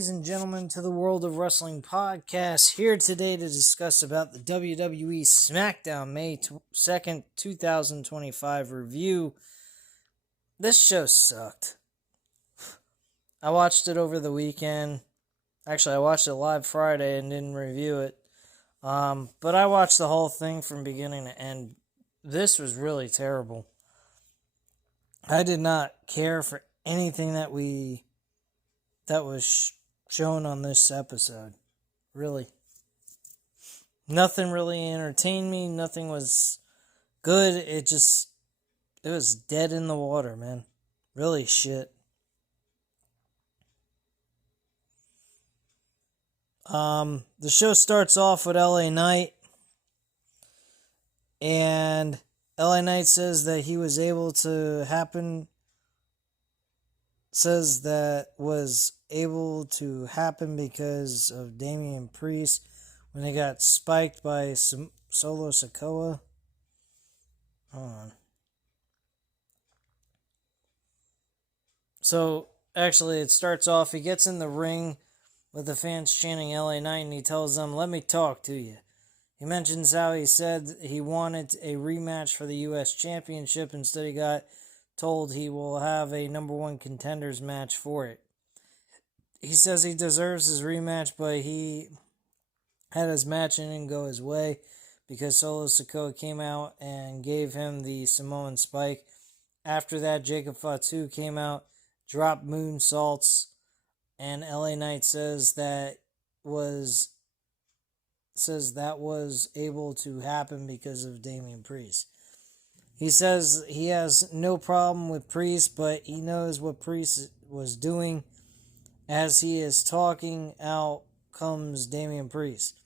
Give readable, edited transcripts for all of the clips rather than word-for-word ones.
ladies and gentlemen, to the World of Wrestling podcast. Here today to discuss about the WWE Smackdown May 2nd, 2025 review. This show sucked. I watched it over the weekend. Actually, I watched it live Friday and didn't review it. But I watched the whole thing from beginning to end. This was really terrible. I did not care for anything that was shown on this episode. Really. Nothing really entertained me. Nothing was good. It was dead in the water, man. Really shit. The show starts off with LA Knight. And LA Knight says that he was able to happen because of Damian Priest when he got spiked by Solo Sikoa. Hold on. So, actually, it starts off, he gets in the ring with the fans chanting LA Knight, and he tells them, "Let me talk to you." He mentions how he said he wanted a rematch for the U.S. Championship. Instead, he got told he will have a number one contenders match for it. He says he deserves his rematch, but he had his match and didn't go his way because Solo Sikoa came out and gave him the Samoan spike. After that, Jacob Fatu came out, dropped moonsaults, and LA Knight says that was able to happen because of Damian Priest. He says he has no problem with Priest, but he knows what Priest was doing. As he is talking, out comes Damian Priest.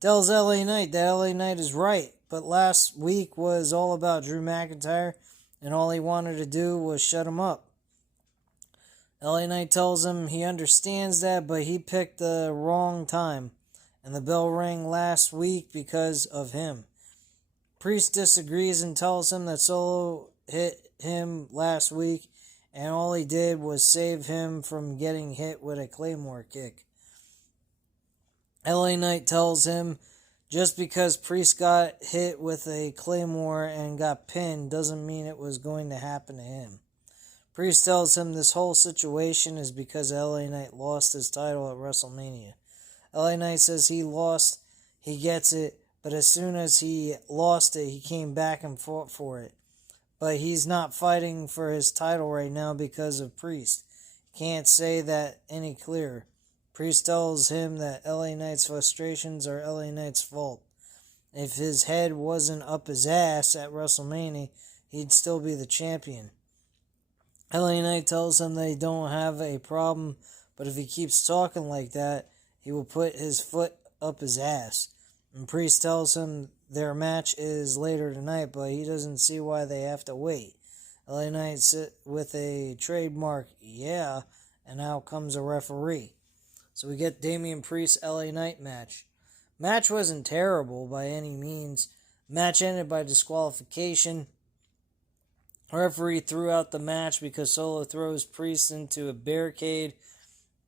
Tells LA Knight that LA Knight is right, but last week was all about Drew McIntyre, and all he wanted to do was shut him up. LA Knight tells him he understands that, but he picked the wrong time, and the bell rang last week because of him. Priest disagrees and tells him that Solo hit him last week, and all he did was save him from getting hit with a Claymore kick. LA Knight tells him just because Priest got hit with a Claymore and got pinned doesn't mean it was going to happen to him. Priest tells him this whole situation is because LA Knight lost his title at WrestleMania. LA Knight says he lost, he gets it, but as soon as he lost it, he came back and fought for it. But he's not fighting for his title right now because of Priest. Can't say that any clearer. Priest tells him that LA Knight's frustrations are LA Knight's fault. If his head wasn't up his ass at WrestleMania, he'd still be the champion. LA Knight tells him they don't have a problem, but if he keeps talking like that, he will put his foot up his ass. And Priest tells him their match is later tonight, but he doesn't see why they have to wait. LA Knight sit with a trademark, yeah, and out comes a referee. So we get Damian Priest LA Knight match. Match wasn't terrible by any means. Match ended by disqualification. Referee threw out the match because Solo throws Priest into a barricade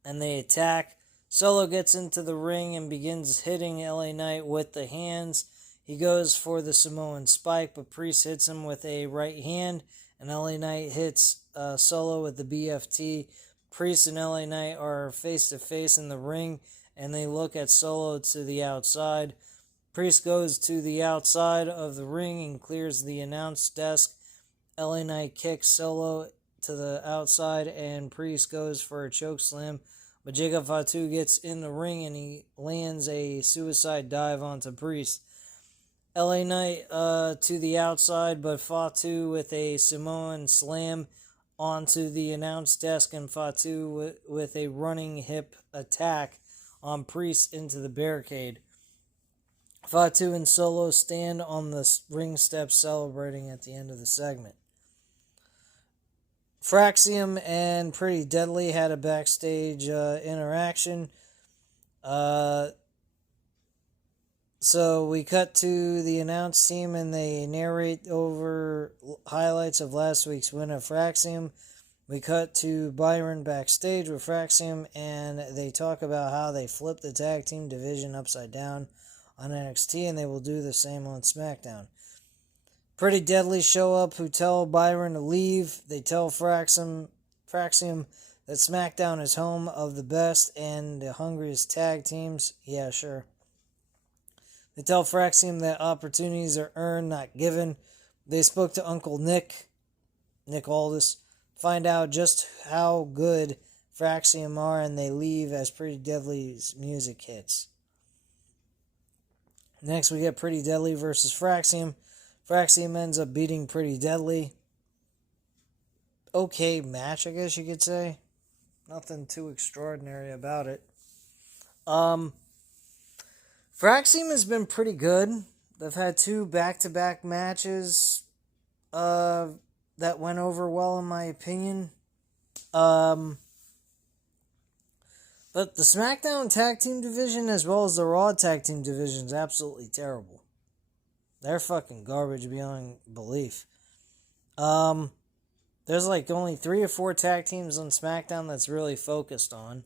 and they attack. Solo gets into the ring and begins hitting LA Knight with the hands. He goes for the Samoan spike, but Priest hits him with a right hand, and LA Knight hits Solo with the BFT. Priest and LA Knight are face-to-face in the ring, and they look at Solo to the outside. Priest goes to the outside of the ring and clears the announce desk. LA Knight kicks Solo to the outside, and Priest goes for a chokeslam. But Jacob Fatu gets in the ring, and he lands a suicide dive onto Priest. LA Knight to the outside, but Fatu with a Samoan slam onto the announce desk, and Fatu with a running hip attack on Priest into the barricade. Fatu and Solo stand on the ring steps celebrating at the end of the segment. Fraxium and Pretty Deadly had a backstage interaction. So we cut to the announce team and they narrate over highlights of last week's win of Fraxium. We cut to Byron backstage with Fraxium, and they talk about how they flipped the tag team division upside down on NXT, and they will do the same on SmackDown. Pretty Deadly show up, who tell Byron to leave. They tell Fraxium that SmackDown is home of the best and the hungriest tag teams. Yeah, sure. They tell Fraxium that opportunities are earned, not given. They spoke to Uncle Nick Aldis, find out just how good Fraxium are, and they leave as Pretty Deadly's music hits. Next, we get Pretty Deadly versus Fraxium. Fraxium ends up beating Pretty Deadly. Okay match, I guess you could say. Nothing too extraordinary about it. Fraxium has been pretty good. They've had 2 back-to-back matches that went over well, in my opinion. But the SmackDown tag team division, as well as the Raw tag team division, is absolutely terrible. They're fucking garbage beyond belief. There's like only 3 or 4 tag teams on SmackDown that's really focused on.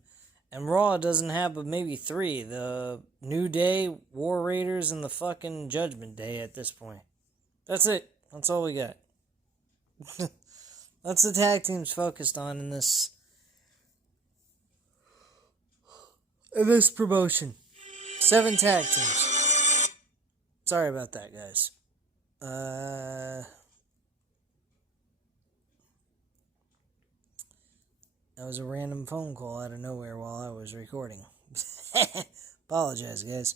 And Raw doesn't have but maybe 3. The New Day, War Raiders, and the fucking Judgment Day at this point. That's it. That's all we got. That's the tag teams focused on in this promotion. 7 tag teams. Sorry about that, guys. That was a random phone call out of nowhere while I was recording. Apologize, guys.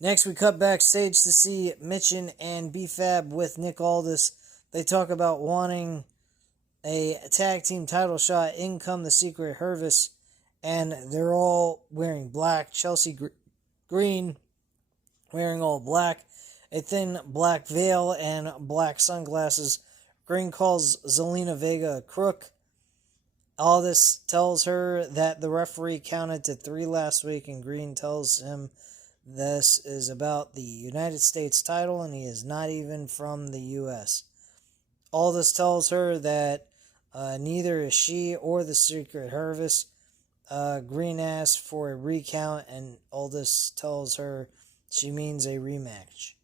Next, we cut backstage to see Mitchin and B-Fab with Nick Aldis. They talk about wanting a tag team title shot. In come the Secret Hervis, and they're all wearing black. Chelsea Green wearing all black, a thin black veil, and black sunglasses. Green calls Zelina Vega a crook. Aldis tells her that the referee counted to 3 last week, and Green tells him this is about the United States title, and he is not even from the U.S. Aldis tells her that neither is she or the Secret Hervis. Green asks for a recount, and Aldis tells her she means a rematch.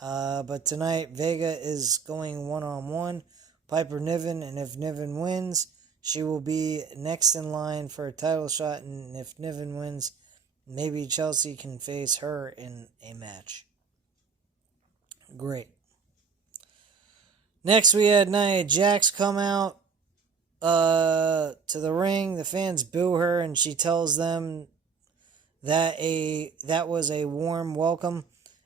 But tonight, Vega is going one-on-one, Piper Niven, and if Niven wins, she will be next in line for a title shot, and if Niven wins, maybe Chelsea can face her in a match. Great. Next, we had Nia Jax come out to the ring. The fans boo her, and she tells them that was a warm welcome,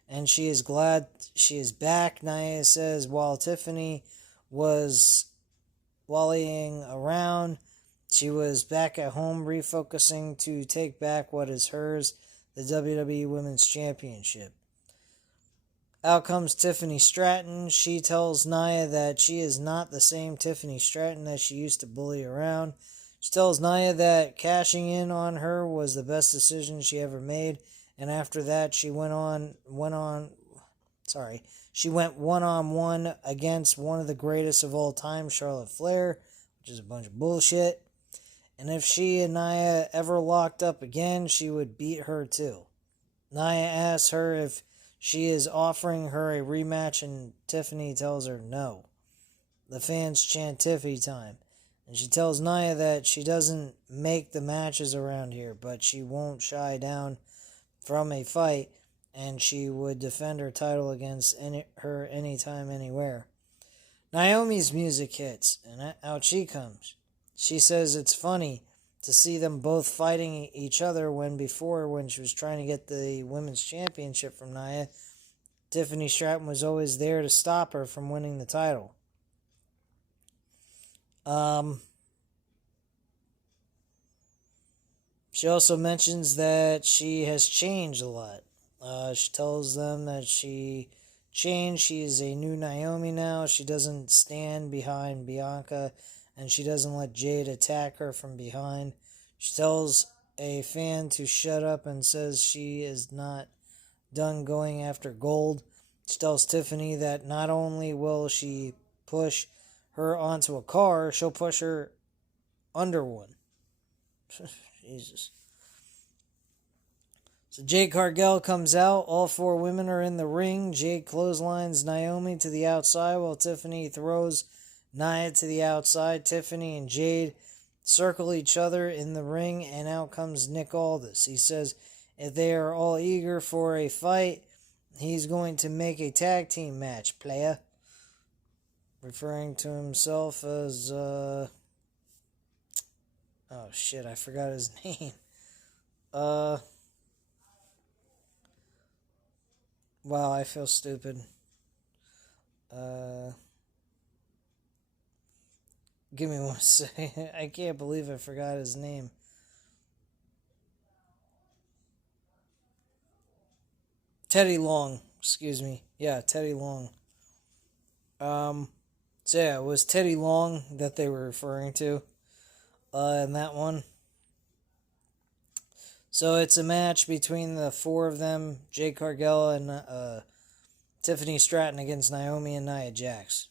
and she is glad she is back. Nia says while Tiffany was wallying around, she was back at home refocusing to take back what is hers, the WWE Women's Championship. Out comes Tiffany Stratton. She tells Nia that she is not the same Tiffany Stratton that she used to bully around. She tells Nia that cashing in on her was the best decision she ever made, and after that she went one-on-one against one of the greatest of all time, Charlotte Flair, which is a bunch of bullshit. And if she and Nia ever locked up again, she would beat her too. Nia asks her if she is offering her a rematch, and Tiffany tells her no. The fans chant Tiffy time, and she tells Nia that she doesn't make the matches around here, but she won't shy down from a fight, and she would defend her title against her anytime, anywhere. Naomi's music hits, and out she comes. She says it's funny to see them both fighting each other when she was trying to get the women's championship from Nia, Tiffany Stratton was always there to stop her from winning the title. She also mentions that she has changed a lot. She tells them that she changed. She is a new Naomi now. She doesn't stand behind Bianca, and she doesn't let Jade attack her from behind. She tells a fan to shut up and says she is not done going after gold. She tells Tiffany that not only will she push her onto a car, she'll push her under one. Jesus. So Jade Cargill comes out. All 4 women are in the ring. Jade clotheslines Naomi to the outside while Tiffany throws Nia to the outside. Tiffany and Jade circle each other in the ring, and out comes Nick Aldis. He says if they are all eager for a fight, he's going to make a tag team match, playa. Referring to himself as, oh shit, I forgot his name. Wow, I feel stupid. Give me 1 second. I can't believe I forgot his name. Teddy Long, excuse me. Yeah, Teddy Long. So yeah, it was Teddy Long that they were referring to in that one. So it's a match between the 4 of them, Jade Cargill and Tiffany Stratton against Naomi and Nia Jax.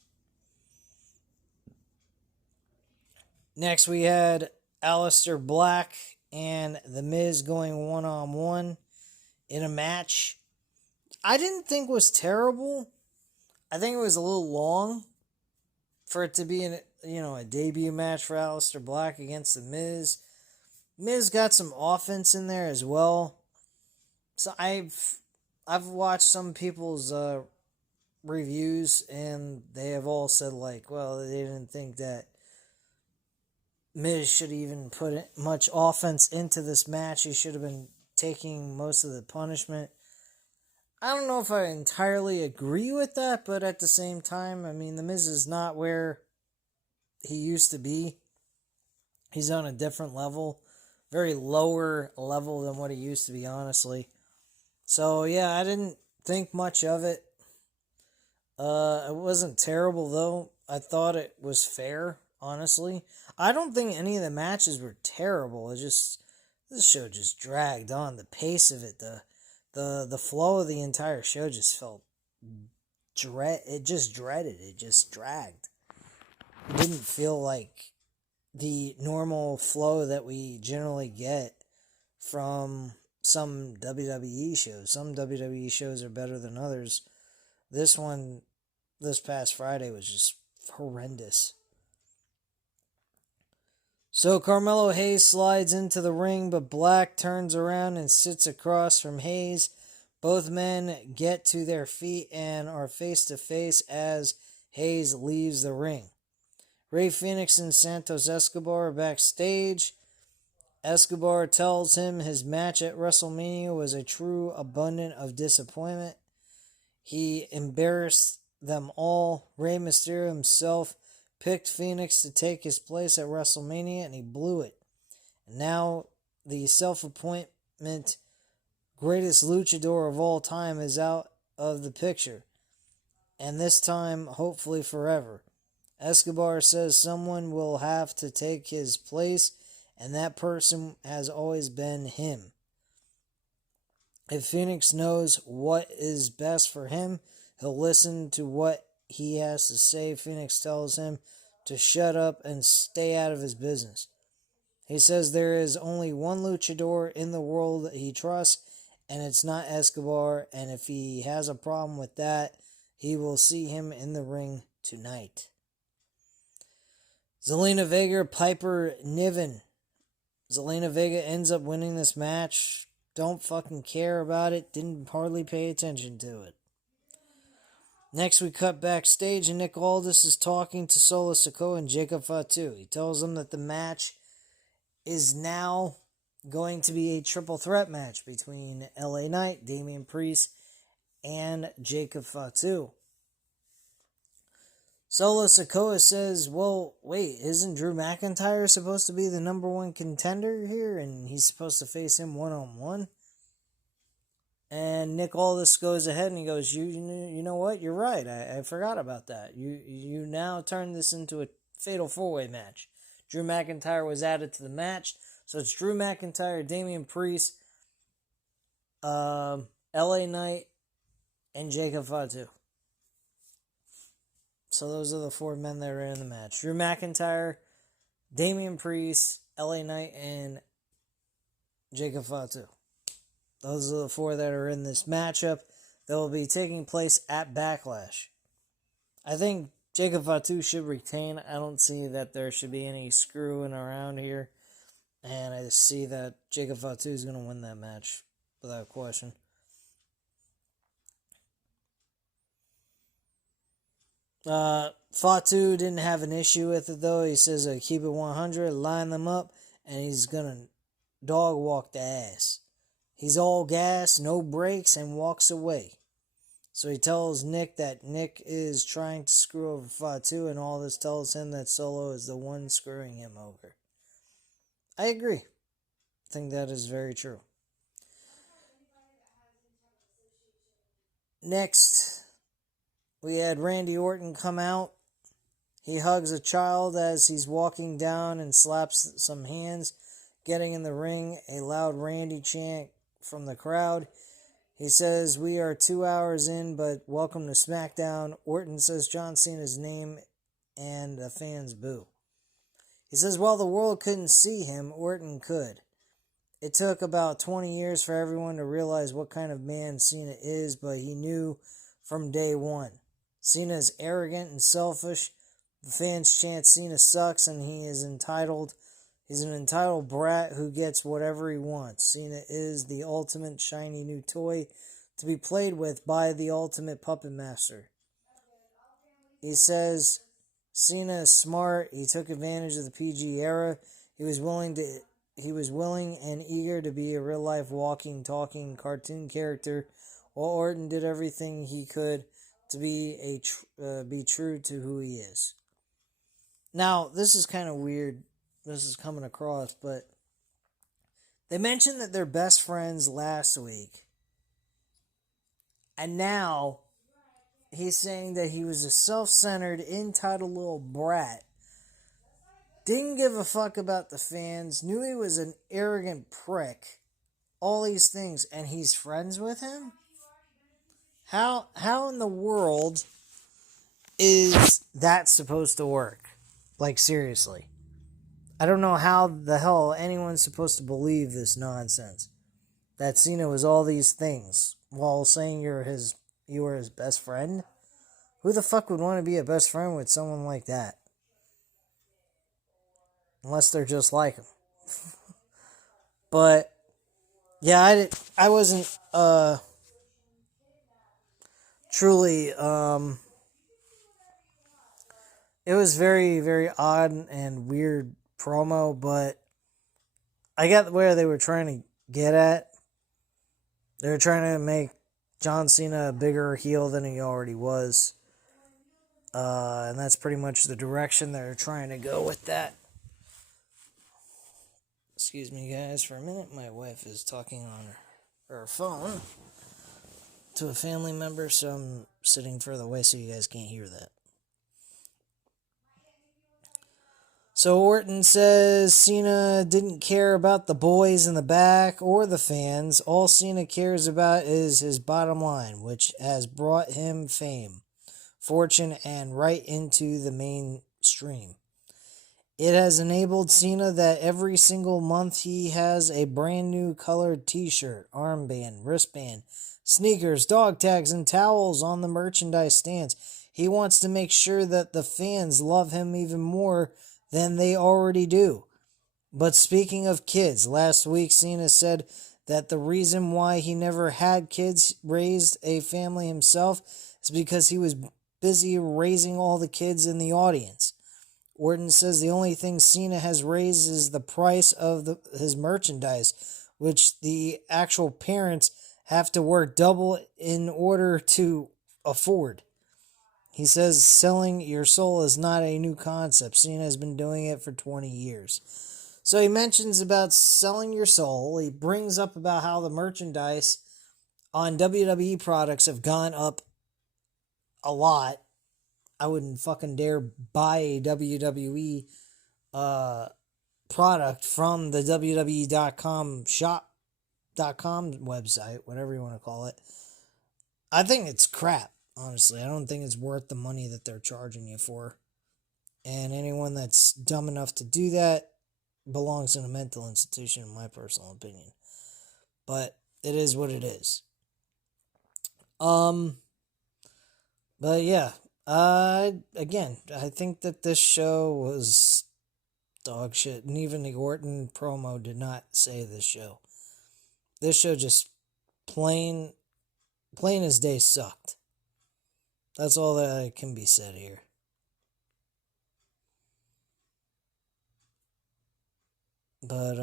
Next we had Aleister Black and The Miz going one-on-one in a match I didn't think was terrible. I think it was a little long for it to be a debut match for Aleister Black against The Miz. Miz got some offense in there as well. So I've watched some people's reviews, and they have all said they didn't think that Miz should even put much offense into this match. He should have been taking most of the punishment. I don't know if I entirely agree with that, but at the same time, I mean, The Miz is not where he used to be. He's on a different level, very lower level than what he used to be, honestly. So, yeah, I didn't think much of it. It wasn't terrible, though. I thought it was fair, honestly. I don't think any of the matches were terrible. This show just dragged on. The pace of it, the flow of the entire show just felt it just dreaded. It just dragged. It didn't feel like the normal flow that we generally get from some WWE shows. Some WWE shows are better than others. This one, this past Friday, was just horrendous. So Carmelo Hayes slides into the ring, but Black turns around and sits across from Hayes. Both men get to their feet and are face to face as Hayes leaves the ring. Rey Fenix and Santos Escobar are backstage. Escobar tells him his match at WrestleMania was a true abundance of disappointment. He embarrassed them all. Rey Mysterio himself picked Phoenix to take his place at WrestleMania, and he blew it. And now the self-appointment greatest luchador of all time is out of the picture. And this time, hopefully forever. Escobar says someone will have to take his place, and that person has always been him. If Phoenix knows what is best for him, he'll listen to what he has to say. Phoenix tells him to shut up and stay out of his business. He says there is only one luchador in the world that he trusts, and it's not Escobar, and if he has a problem with that, he will see him in the ring tonight. Zelina Vega, Piper Niven. Zelina Vega ends up winning this match. Don't fucking care about it. Didn't hardly pay attention to it. Next, we cut backstage, and Nick Aldis is talking to Solo Sikoa and Jacob Fatu. He tells them that the match is now going to be a triple threat match between LA Knight, Damian Priest, and Jacob Fatu. Solo Sikoa says, well, wait, isn't Drew McIntyre supposed to be the number one contender here, and he's supposed to face him one-on-one? And Nick Aldis goes ahead and he goes, you know what, you're right, I forgot about that. You now turn this into a fatal four-way match. Drew McIntyre was added to the match, so it's Drew McIntyre, Damian Priest, LA Knight, and Jacob Fatu. So those are the 4 men that are in the match. Drew McIntyre, Damian Priest, LA Knight, and Jacob Fatu. Those are the 4 that are in this matchup that will be taking place at Backlash. I think Jacob Fatu should retain. I don't see that there should be any screwing around here. And I see that Jacob Fatu is going to win that match without question. Fatu didn't have an issue with it, though. He says, keep it 100, line them up, and he's going to dog walk the ass. He's all gas, no brakes, and walks away. So he tells Nick that Nick is trying to screw over Fatu, and all this tells him that Solo is the one screwing him over. I agree. I think that is very true. Next, we had Randy Orton come out. He hugs a child as he's walking down and slaps some hands. Getting in the ring, a loud Randy chant from the crowd. He says, we are 2 hours in, but welcome to Smackdown. Orton says John Cena's name, and the fans boo. He says, while the world couldn't see him, Orton could. It took about 20 years for everyone to realize what kind of man Cena is, but he knew from day one. Cena is arrogant and selfish. The fans chant Cena sucks, and he's an entitled brat who gets whatever he wants. Cena is the ultimate shiny new toy to be played with by the ultimate puppet master. He says Cena is smart. He took advantage of the PG era. He was willing and eager to be a real-life walking, talking cartoon character, while Orton did everything he could to be true to who he is. Now, this is kind of weird. This is coming across, but they mentioned that they're best friends last week. And now he's saying that he was a self-centered, entitled little brat. Didn't give a fuck about the fans. Knew he was an arrogant prick. All these things. And he's friends with him? How in the world is that supposed to work? Like, seriously. I don't know how the hell anyone's supposed to believe this nonsense. That Cena was all these things while saying you were his best friend? Who the fuck would want to be a best friend with someone like that? Unless they're just like him. But yeah, I wasn't truly it was very, very odd and weird promo, but I got where they were trying to get at. They were trying to make John Cena a bigger heel than he already was. And that's pretty much the direction they're trying to go with that. Excuse me, guys, for a minute. My wife is talking on her phone to a family member, so I'm sitting further away so you guys can't hear that. So Orton says Cena didn't care about the boys in the back or the fans. All Cena cares about is his bottom line, which has brought him fame, fortune, and right into the mainstream. It has enabled Cena that every single month he has a brand new colored t-shirt, armband, wristband, sneakers, dog tags, and towels on the merchandise stands. He wants to make sure that the fans love him even more than they already do. But speaking of kids, last week Cena said that the reason why he never had kids, raised a family himself, is because he was busy raising all the kids in the audience. Orton says the only thing Cena has raised is the price of his merchandise, which the actual parents have to work double in order to afford. He says selling your soul is not a new concept. Cena has been doing it for 20 years. So he mentions about selling your soul. He brings up about how the merchandise on WWE products have gone up a lot. I wouldn't fucking dare buy a WWE product from the WWE.com shop.com website, whatever you want to call it. I think it's crap. Honestly, I don't think it's worth the money that they're charging you for. And anyone that's dumb enough to do that belongs in a mental institution, in my personal opinion. But it is what it is. But yeah. Again, I think that this show was dog shit. And even the Orton promo did not save this show. This show just plain as day sucked. That's all that can be said here. But,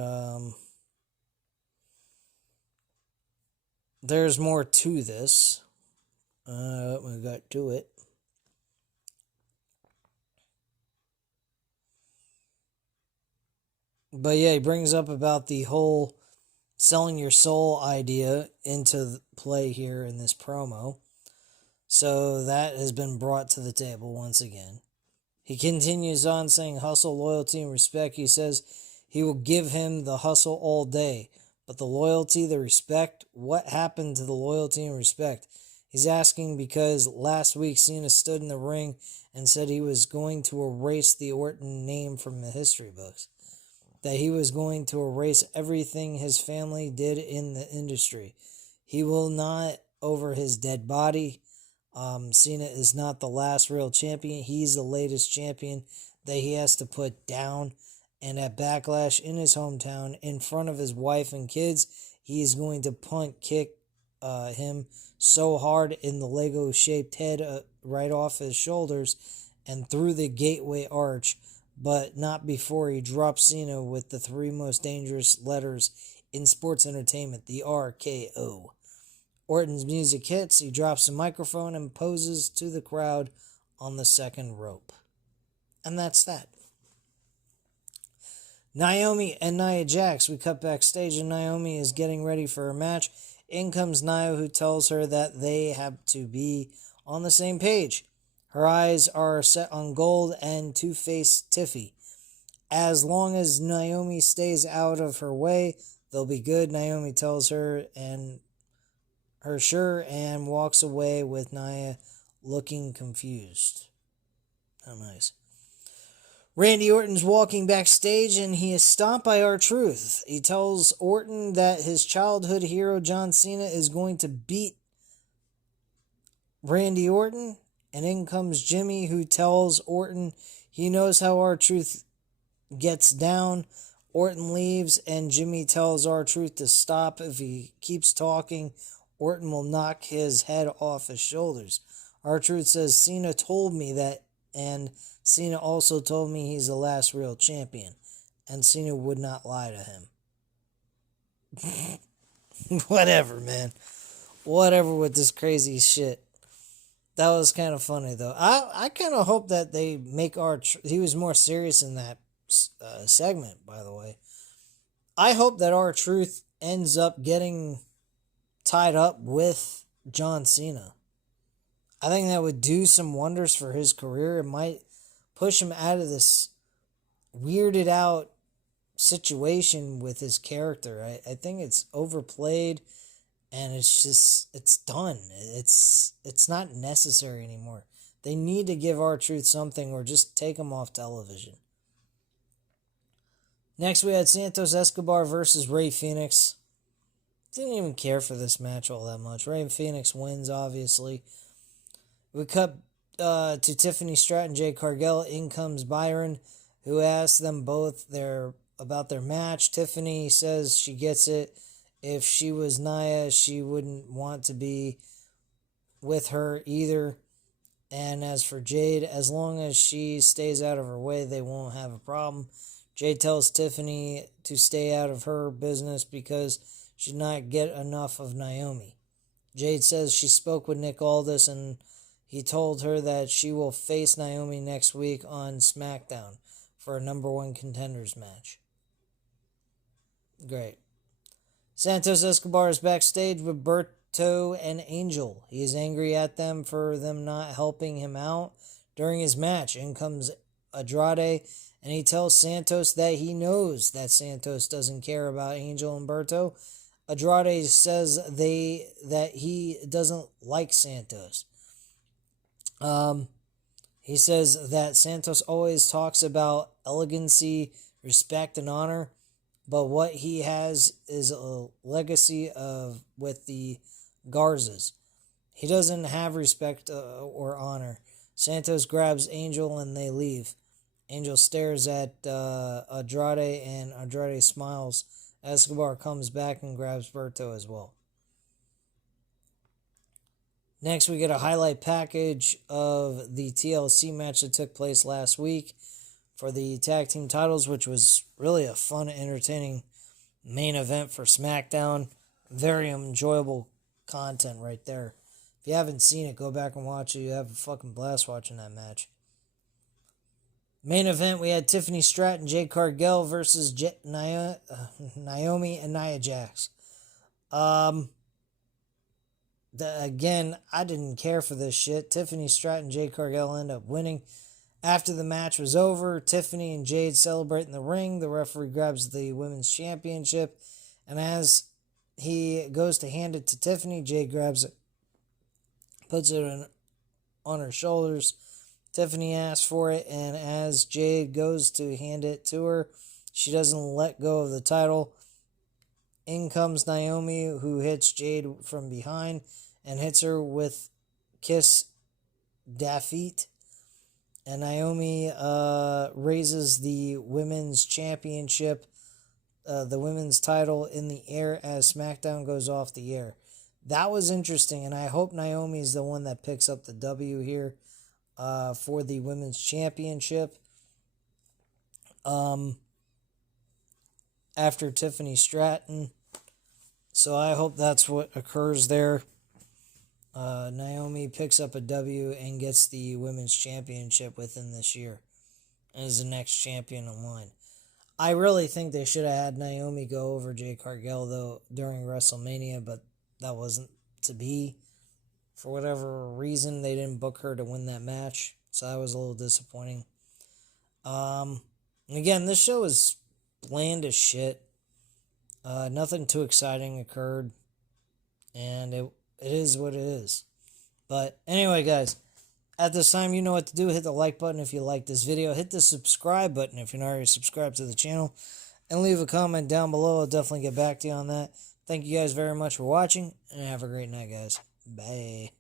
there's more to this. We got to it. But yeah, he brings up about the whole selling your soul idea into play here in this promo. So that has been brought to the table once again. He continues on saying hustle, loyalty, and respect. He says he will give him the hustle all day. But the loyalty, the respect, what happened to the loyalty and respect? He's asking because last week Cena stood in the ring and said he was going to erase the Orton name from the history books. That he was going to erase everything his family did in the industry. He will not over his dead body. Cena is not the last real champion. He's the latest champion that he has to put down. And at Backlash in his hometown, in front of his wife and kids, he is going to punt kick him so hard in the Lego-shaped head right off his shoulders and through the gateway arch, but not before he drops Cena with the 3 most dangerous letters in sports entertainment, the RKO. Orton's music hits, he drops the microphone and poses to the crowd on the second rope. And that's that. Naomi and Nia Jax. We cut backstage and Naomi is getting ready for her match. In comes Nia, who tells her that they have to be on the same page. Her eyes are set on gold and two-faced Tiffy. As long as Naomi stays out of her way, they'll be good, Naomi tells her, and walks away with Nia looking confused. How nice. Randy Orton's walking backstage and he is stopped by R-Truth. He tells Orton that his childhood hero John Cena is going to beat Randy Orton. And in comes Jimmy, who tells Orton he knows how R-Truth gets down. Orton leaves and Jimmy tells R-Truth to stop. If he keeps talking, Orton will knock his head off his shoulders. R-Truth says Cena told me that, and Cena also told me he's the last real champion, and Cena would not lie to him. Whatever, man. Whatever with this crazy shit. That was kind of funny, though. I kind of hope that they make he was more serious in that segment, by the way. I hope that R-Truth ends up getting tied up with John Cena. I think that would do some wonders for his career. It might push him out of this weirded out situation with his character. I think it's overplayed and it's done. It's not necessary anymore. They need to give R-Truth something or just take him off television. Next we had Santos Escobar versus Rey Fenix. Didn't even care for this match all that much. Rey Fenix wins, obviously. We cut to Tiffany Stratton, Jade Cargill. In comes Byron, who asks them both about their match. Tiffany says she gets it. If she was Nia, she wouldn't want to be with her either. And as for Jade, as long as she stays out of her way, they won't have a problem. Jade tells Tiffany to stay out of her business because she did not get enough of Naomi. Jade says she spoke with Nick Aldis and he told her that she will face Naomi next week on Smackdown for a number 1 contenders match. Great. Santos Escobar is backstage with Berto and Angel. He is angry at them for them not helping him out during his match. In comes Andrade, and he tells Santos that he knows that Santos doesn't care about Angel and Berto. Andrade says that he doesn't like Santos. He says that Santos always talks about elegancy, respect, and honor, but what he has is a legacy of with the Garzas. He doesn't have respect or honor. Santos grabs Angel and they leave. Angel stares at Andrade and Andrade smiles. Escobar comes back and grabs Berto as well. Next, we get a highlight package of the TLC match that took place last week for the tag team titles, which was really a fun, entertaining main event for SmackDown. Very enjoyable content right there. If you haven't seen it, go back and watch it. You have a fucking blast watching that match. Main event, we had Tiffany Stratton, Jade Cargill versus Naomi and Nia Jax. Again, I didn't care for this shit. Tiffany Stratton and Jade Cargill end up winning. After the match was over, Tiffany and Jade celebrate in the ring. The referee grabs the women's championship, and as he goes to hand it to Tiffany, Jade grabs it, puts it on her shoulders. Tiffany asks for it, and as Jade goes to hand it to her, she doesn't let go of the title. In comes Naomi, who hits Jade from behind and hits her with Kiss Defeat. And Naomi raises the women's championship, the women's title in the air as SmackDown goes off the air. That was interesting, and I hope Naomi is the one that picks up the W here for the women's championship. After Tiffany Stratton. So I hope that's what occurs there. Naomi picks up a W and gets the women's championship within this year and is the next champion in line. I really think they should have had Naomi go over Jade Cargill, though, during WrestleMania, but that wasn't to be. For whatever reason, they didn't book her to win that match, so that was a little disappointing. Again, this show is bland as shit. Nothing too exciting occurred, and it is what it is. But anyway, guys, at this time, you know what to do. Hit the like button if you like this video. Hit the subscribe button if you're not already subscribed to the channel. And leave a comment down below. I'll definitely get back to you on that. Thank you guys very much for watching, and have a great night, guys. Bye.